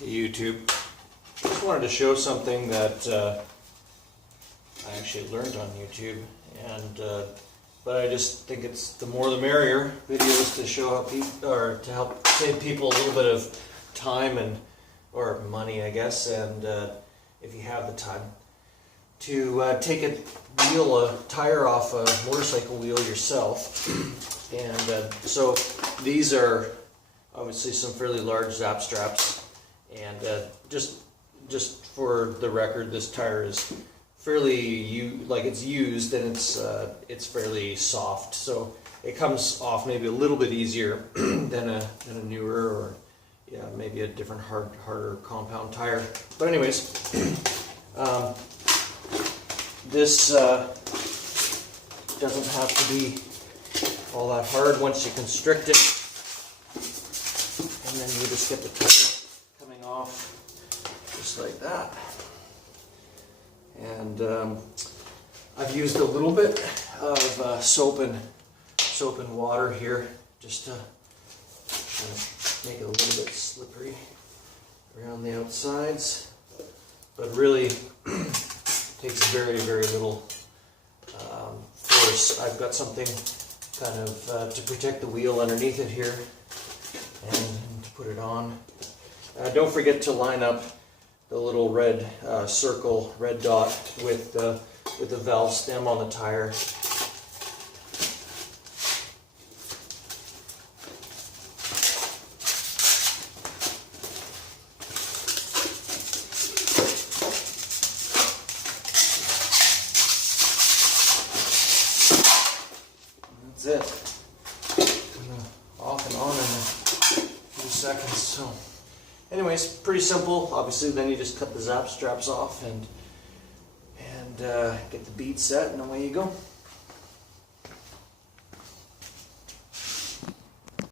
YouTube. Just wanted to show something that I actually learned on YouTube, and but I just think it's the more the merrier videos to show how people, or to help save people a little bit of time and or money, I guess, and if you have the time to take a tire off a motorcycle wheel yourself. And so these are obviously some fairly large zap straps, and just for the record, this tire is fairly it's used, and it's fairly soft, so it comes off maybe a little bit easier than a newer, or yeah, maybe a different harder compound tire. But anyways, this doesn't have to be all that hard once you constrict it, and then you just get the tire coming off just like that. And I've used a little bit of soap and water here just to make it a little bit slippery around the outsides, but really takes very, very little force. I've got something kind of to protect the wheel underneath it here, and to put it on. Don't forget to line up the little red circle, red dot with the valve stem on the tire. That's it. Off and on in a few seconds. So anyways, pretty simple. Obviously, then you just cut the zap straps off and get the bead set, and away you go.